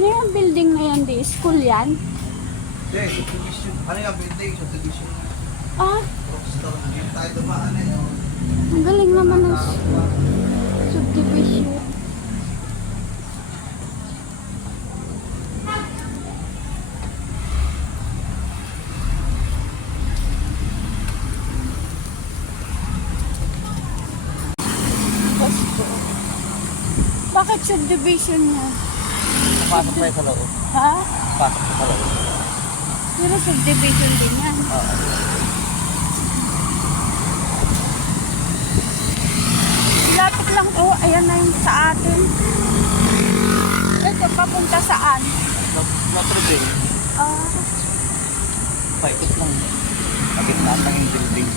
Yung building na yan, di school yan? Hindi, subdivision. Ano yung building? Subdivision. Ah, Hindi tayo dumaan eh. ang galing naman ng subdivision. Gusto. Bakit subdivision niya? Pasok tayo sa loob. Ha? Pasok sa loob. Pero subdivision din yan. Oo. Lapit lang to. Ayan na yung sa atin. Ito, papunta saan? Notre Dame. Ah, Paikot lang. Kapitnaan lang yung building.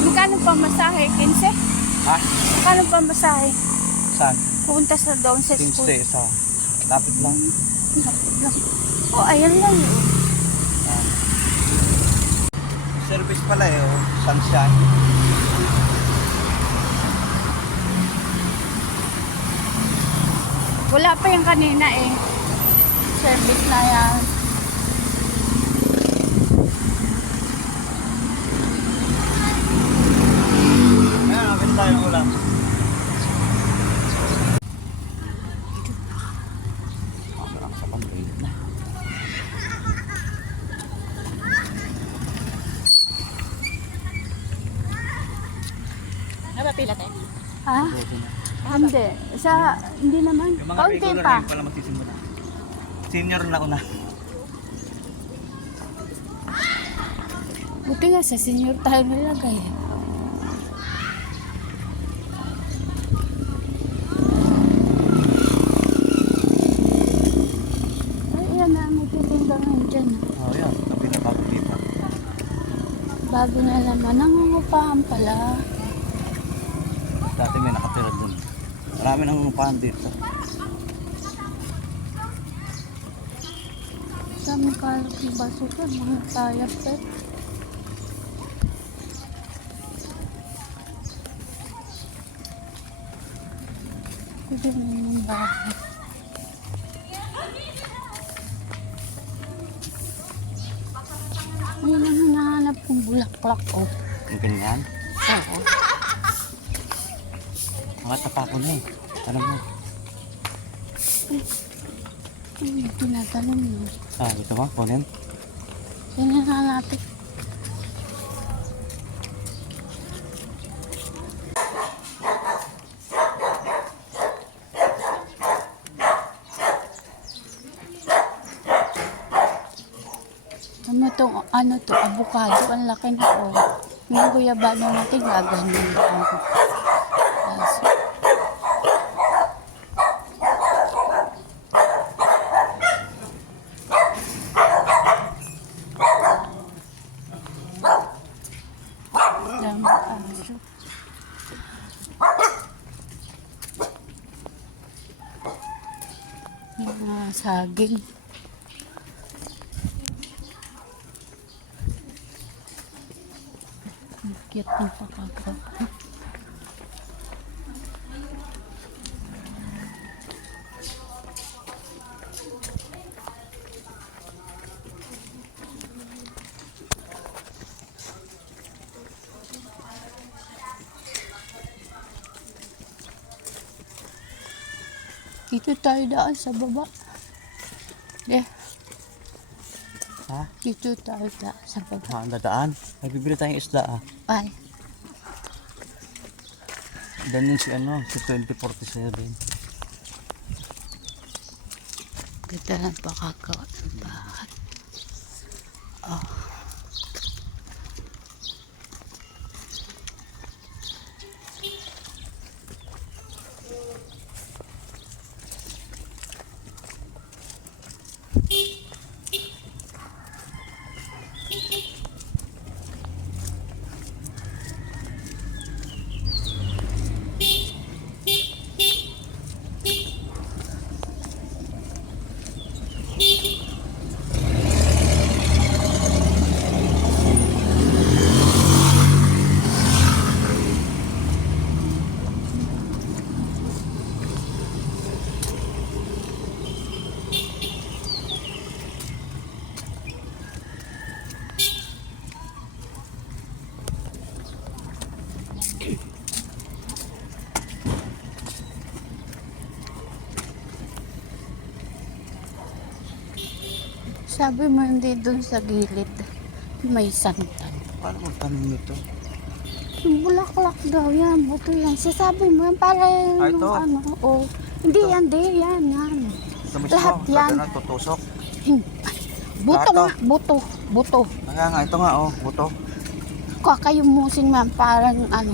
magkano pa masahe? 15? Ha? Magkano pa masahe? Saan? Pupunta sa doon sa school. Tuesday sa lapit lang. Lapit lang. Oh, ayan lang yun. Ah. Service pala eh, oh. Sunshine. Wala pa yung kanina eh. Service na yan. Ayan, nakita tayo ng ulam. Parang sa pang-break na. Napapila tayo. Ha? Hindi. Hindi naman. Yung mga Kaunti regular pa. na yun pala magsisimula. Senior na una. Buti nga sa senior tayo nilagay. Ay, yan na. May titinda ngayon dyan. Oh, yan. Tabi na bago dito. Bago na naman. Nangungupahan pala. Dati may nakatira dun. Marami nang upahan dito. Sa mga kalak ng baso ko, mga taya pet. Ito din yung bahay. Ayun ang hinahanap kong bulaklak, oh. Yung ganyan. Oo. Mga tapa ko na eh. Ano mo? Ay, tinatanong mo. Ah, ito ba? Kunin? Yan na natin. Ano to, avocado, ang laki na oh. Yung guyabano natin gaganyan lang. Dami aso. Yung mga saging. Cute ng pakagawa. Dito tayo daan sa baba. Ha? Dito tayo daan sa baba. Ah, ang dadaan. May bibili tayong isda ah. Ay, Ganun si ano, si 2047. ganda ng pakagawa ng bahay. Oh. Sabi mo hindi doon sa gilid. May santan. Paano magtanim nito? Yung bulaklak daw yan, buto yan. Sasabi mo yan para yung ito. ano. Oh. Hindi yan, yan. Ito mismo, Lahat yan. na, tutusok. Buto Lahat to. nga, buto. Kaya nga, ito nga, oh, buto. Kakayumusin mo yan, parang ano.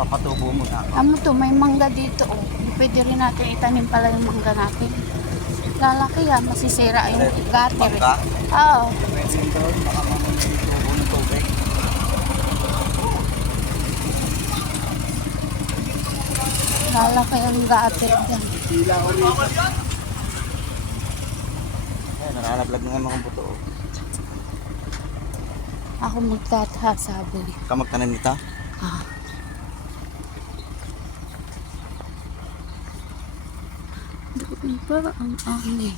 Papatubo mo na. Ano to, may mangga dito. Oh. Pwede rin natin itanim pala yung mangga natin. Lalaki yan, masisira yung gutter. Mangga? Oo. Pwede yun doon, baka mamaya yung tubo ng tubig. Lalaki yung gutter dyan. Ay, nalalaglag na yung mga buto. Oh. Ako magtatasaboy. Ka magtanim nito? Ah. Doon pa ang angin.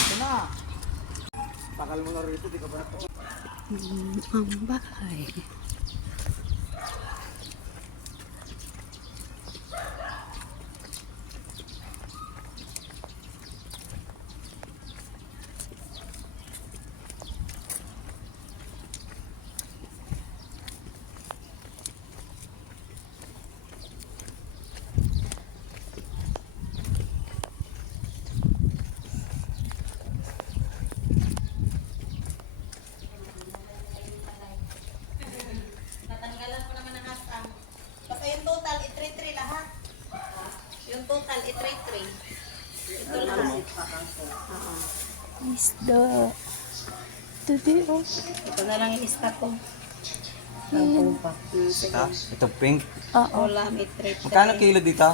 Ito na. Takal mo na rito, di ka ba na ito? Ang bahay. Natanggalan ko naman ng hasang. Basta yung total, i-3-3 lahat. Yung total, i-3-3. Ito lahat. Oo. Isda. Tuti oh. Ito na lang yung stock ko. Ang pa. Sige. Ha? Ito pink. Oo. Ulam, i-3-3. Magkano kilo dito?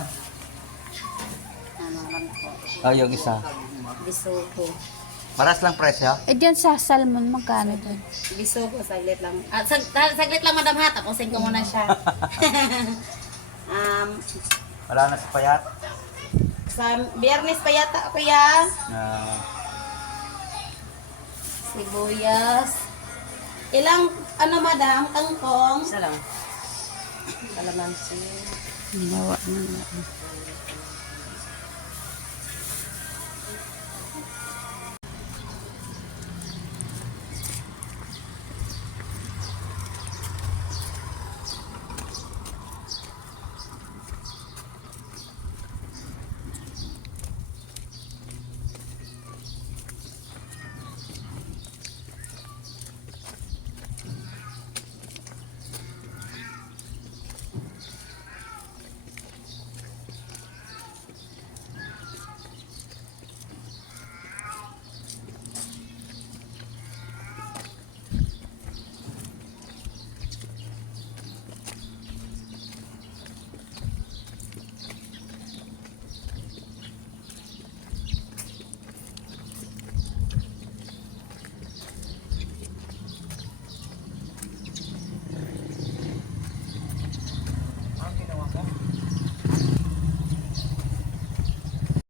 Ano lang po. Ah, yung isa. Bisugo. Paras lang presyo? Eh dyan sa salmon, magkano dyan? Bisugo, saglit lang. Saglit lang, madam ha. Tapusin ko muna siya. Wala na sa payat. Sa biyernes pa yata, kuya. Sibuyas. Ilang, ano madam, kangkong? Isa lang. Kalamansi. Ginawa na nga.